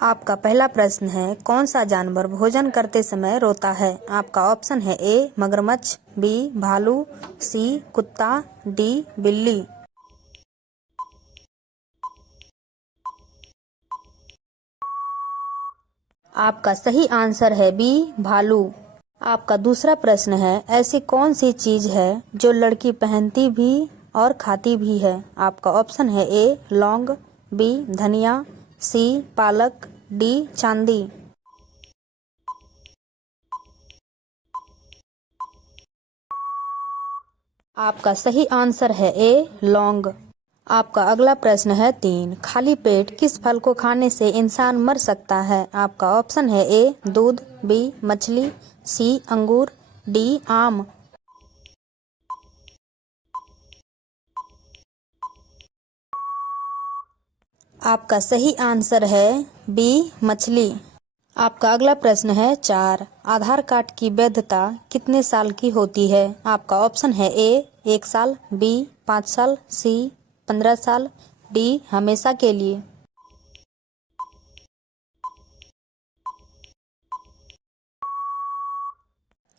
आपका पहला प्रश्न है, कौन सा जानवर भोजन करते समय रोता है? आपका ऑप्शन है ए मगरमच्छ, बी भालू, सी कुत्ता, डी बिल्ली। आपका सही आंसर है बी भालू। आपका दूसरा प्रश्न है, ऐसी कौन सी चीज है जो लड़की पहनती भी और खाती भी है? आपका ऑप्शन है ए लौंग, बी धनिया, सी पालक, डी चांदी। आपका सही आंसर है ए लौंग। आपका अगला प्रश्न है 3, खाली पेट किस फल को खाने से इंसान मर सकता है? आपका ऑप्शन है ए दूध, बी मछली, सी अंगूर, डी आम। आपका सही आंसर है बी मछली। आपका अगला प्रश्न है 4, आधार कार्ड की वैधता कितने साल की होती है? आपका ऑप्शन है ए 1 साल, बी 5 साल, सी 15 साल, डी हमेशा के लिए।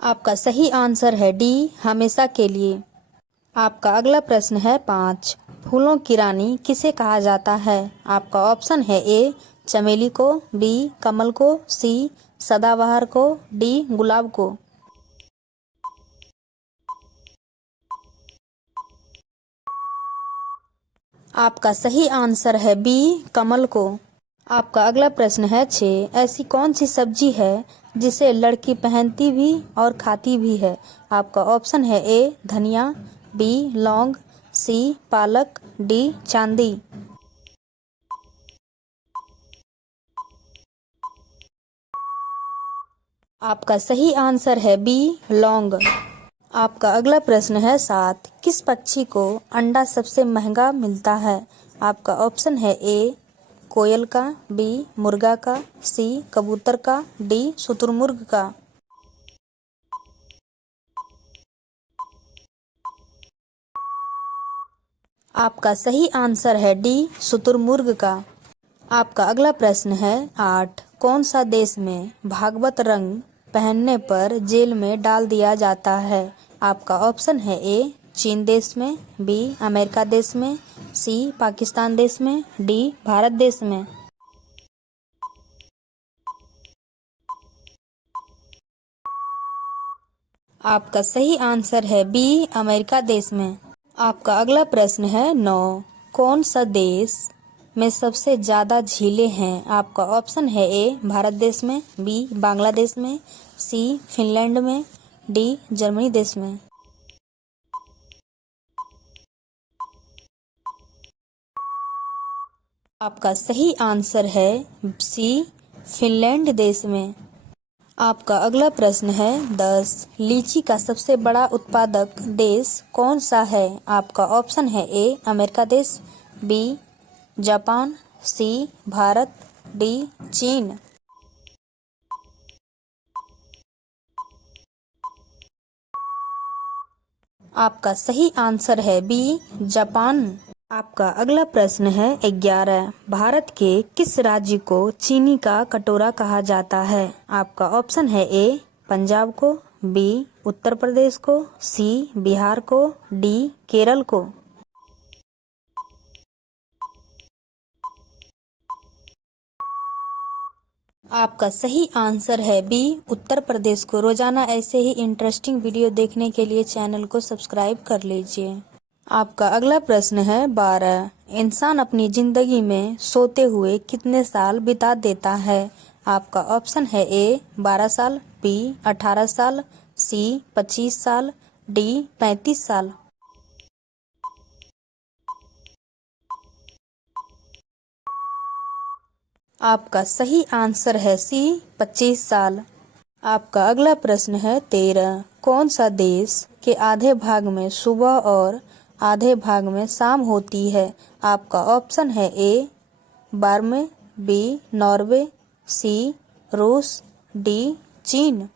आपका सही आंसर है डी हमेशा के लिए। आपका अगला प्रश्न है 5, फूलों की रानी किसे कहा जाता है? आपका ऑप्शन है ए चमेली को, बी कमल को, सी सदाबहार को, डी गुलाब को। आपका सही आंसर है बी कमल को। आपका अगला प्रश्न है 6, ऐसी कौन सी सब्जी है जिसे लड़की पहनती भी और खाती भी है? आपका ऑप्शन है ए धनिया, बी लौंग, सी पालक, डी चांदी। आपका सही आंसर है बी लौंग। आपका अगला प्रश्न है 7, किस पक्षी को अंडा सबसे महंगा मिलता है? आपका ऑप्शन है ए कोयल का, बी मुर्गा का, सी कबूतर का, डी शुतुरमुर्ग का। आपका सही आंसर है डी शुतुरमुर्ग का। आपका अगला प्रश्न है 8, कौन सा देश में भागवत रंग पहनने पर जेल में डाल दिया जाता है? आपका ऑप्शन है ए चीन देश में, बी अमेरिका देश में, सी पाकिस्तान देश में, डी भारत देश में। आपका सही आंसर है बी अमेरिका देश में। आपका अगला प्रश्न है 9, कौन सा देश में सबसे ज्यादा झीलें हैं? आपका ऑप्शन है ए भारत देश में, बी बांग्लादेश में, सी फिनलैंड में, डी जर्मनी देश में। आपका सही आंसर है सी फिनलैंड देश में। आपका अगला प्रश्न है 10, लीची का सबसे बड़ा उत्पादक देश कौन सा है? आपका ऑप्शन है ए अमेरिका देश, बी जापान, सी भारत, डी चीन। आपका सही आंसर है बी जापान। आपका अगला प्रश्न है 11, भारत के किस राज्य को चीनी का कटोरा कहा जाता है? आपका ऑप्शन है ए पंजाब को, बी उत्तर प्रदेश को, सी बिहार को, डी केरल को। आपका सही आंसर है बी उत्तर प्रदेश को। रोजाना ऐसे ही इंटरेस्टिंग वीडियो देखने के लिए चैनल को सब्सक्राइब कर लीजिए। आपका अगला प्रश्न है 12, इंसान अपनी जिंदगी में सोते हुए कितने साल बिता देता है? आपका ऑप्शन है ए 12 साल, बी 18 साल, सी 25 साल, डी 35 साल। आपका सही आंसर है सी 25 साल। आपका अगला प्रश्न है 13, कौन सा देश के आधे भाग में सुबह और आधे भाग में शाम होती है? आपका ऑप्शन है ए बर्मा, बी नॉर्वे, सी रूस, डी चीन।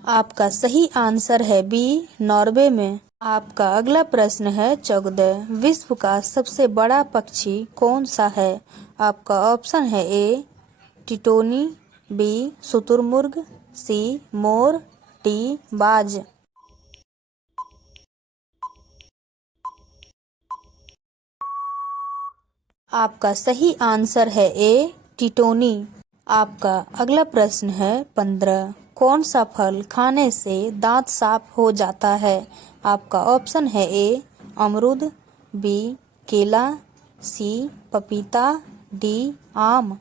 आपका सही आंसर है बी नॉर्वे में। आपका अगला प्रश्न है 14। विश्व का सबसे बड़ा पक्षी कौन सा है? आपका ऑप्शन है ए टिटोनी, बी शुतुरमुर्ग, सी मोर, डी बाज। आपका सही आंसर है ए टिटोनी। आपका अगला प्रश्न है 15। कौन सा फल खाने से दांत साफ हो जाता है? आपका ऑप्शन है ए अमरूद, बी केला, सी पपीता, डी आम।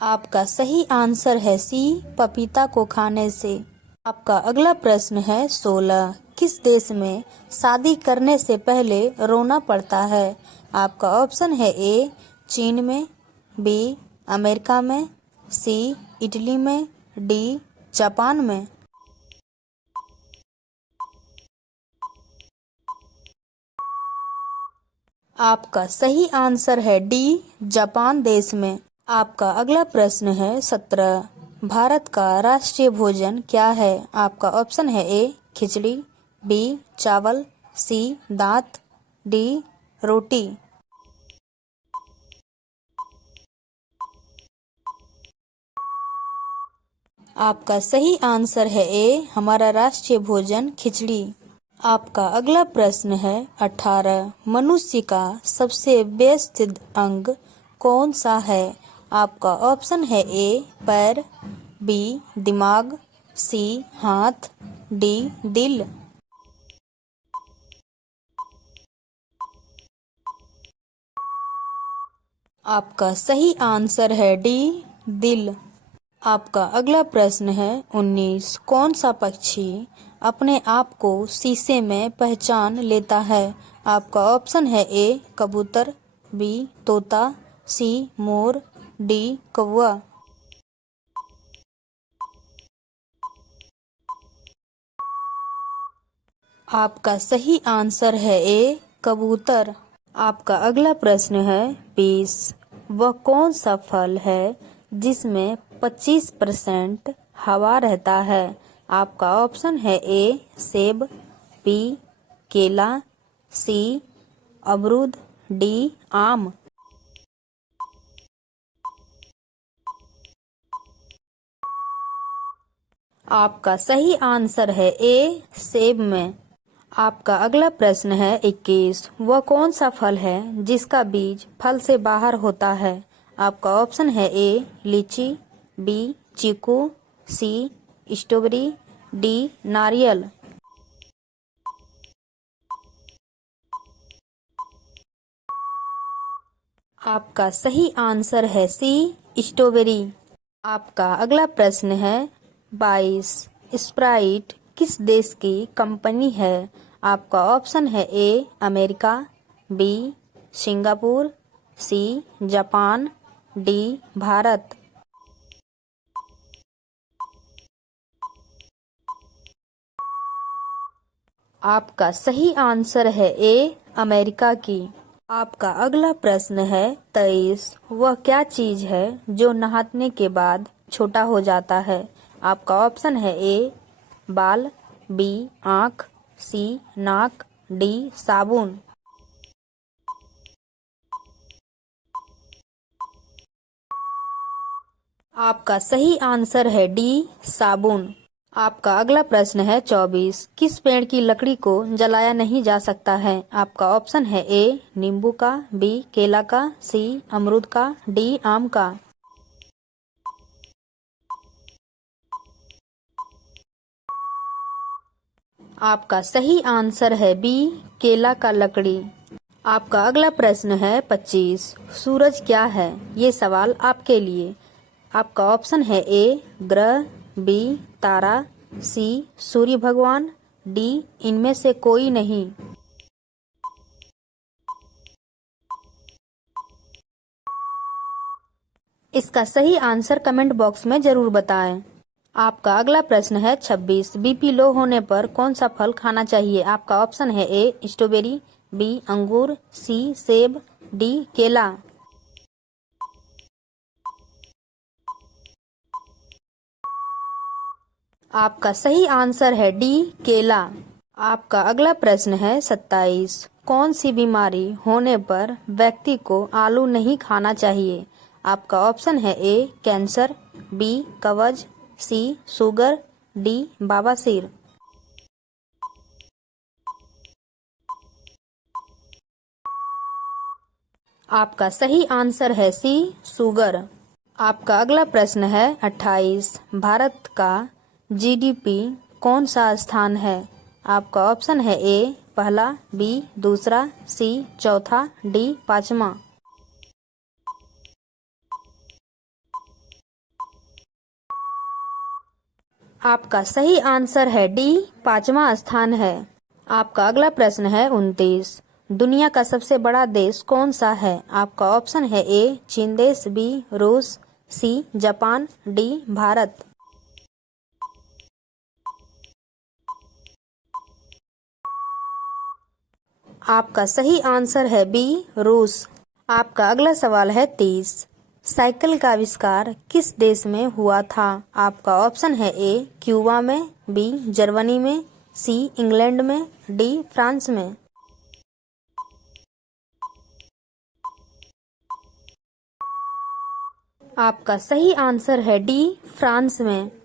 आपका सही आंसर है सी पपीता को खाने से। आपका अगला प्रश्न है 16। किस देश में शादी करने से पहले रोना पड़ता है? आपका ऑप्शन है ए चीन में, बी अमेरिका में, सी इटली में, डी जापान में। आपका सही आंसर है डी जापान देश में। आपका अगला प्रश्न है 17। भारत का राष्ट्रीय भोजन क्या है? आपका ऑप्शन है ए खिचड़ी, बी चावल, सी दाल, डी रोटी। आपका सही आंसर है ए हमारा राष्ट्रीय भोजन खिचड़ी। आपका अगला प्रश्न है 18। मनुष्य का सबसे व्यवस्थित अंग कौन सा है? आपका ऑप्शन है ए पैर, बी दिमाग, सी हाथ, डी दिल। आपका सही आंसर है डी दिल। आपका अगला प्रश्न है 19। कौन सा पक्षी अपने आप को शीशे में पहचान लेता है? आपका ऑप्शन है ए कबूतर, बी तोता, सी मोर, डी कौवा। आपका सही आंसर है ए कबूतर। आपका अगला प्रश्न है 20। वह कौन सा फल है जिसमें 25% हवा रहता है? आपका ऑप्शन है ए सेब, बी केला, सी अमरूद, डी आम। आपका सही आंसर है ए सेब में। आपका अगला प्रश्न है 21। वह कौन सा फल है जिसका बीज फल से बाहर होता है? आपका ऑप्शन है ए लीची, बी चीकू, सी स्ट्रॉबेरी, डी नारियल। आपका सही आंसर है सी स्ट्रॉबेरी। आपका अगला प्रश्न है 22। स्प्राइट किस देश की कंपनी है? आपका ऑप्शन है A America, B Singapore, C Japan, D Bharat. आपका सही आंसर है ए अमेरिका की। आपका अगला प्रश्न है 23। वह क्या चीज है जो नहाने के बाद छोटा हो जाता है? आपका ऑप्शन है ए बाल, बी आँख, सी नाक, डी साबुन। आपका सही आंसर है डी साबुन। आपका अगला प्रश्न है 24। किस पेड़ की लकड़ी को जलाया नहीं जा सकता है? आपका ऑप्शन है ए नींबू का, बी केला का, सी अमरूद का, डी आम का। आपका सही आंसर है बी केला का लकड़ी। आपका अगला प्रश्न है 25। सूरज क्या है? ये सवाल आपके लिए। आपका ऑप्शन है ए ग्रह, बी तारा, सी सूर्य भगवान, डी इनमें से कोई नहीं। इसका सही आंसर कमेंट बॉक्स में जरूर बताएं। आपका अगला प्रश्न है 26। बीपी लो होने पर कौन सा फल खाना चाहिए? आपका ऑप्शन है ए स्ट्रॉबेरी, बी अंगूर, सी सेब, डी केला। आपका सही आंसर है डी केला। आपका अगला प्रश्न है 27। कौन सी बीमारी होने पर व्यक्ति को आलू नहीं खाना चाहिए? आपका ऑप्शन है ए कैंसर, बी कब्ज, सी शुगर, डी बवासीर। आपका सही आंसर है सी शुगर। आपका अगला प्रश्न है 28। भारत का जीडीपी कौन सा स्थान है? आपका ऑप्शन है ए पहला, बी दूसरा, सी चौथा, डी पांचवा। आपका सही आंसर है डी पांचवा स्थान है। आपका अगला प्रश्न है 29। दुनिया का सबसे बड़ा देश कौन सा है? आपका ऑप्शन है ए चीन देश, बी रूस, सी जापान, डी भारत। आपका सही आंसर है बी रूस। आपका अगला सवाल है 30। साइकिल का आविष्कार किस देश में हुआ था? आपका ऑप्शन है ए क्यूबा में, बी जर्मनी में, सी इंग्लैंड में, डी फ्रांस में। आपका सही आंसर है डी फ्रांस में।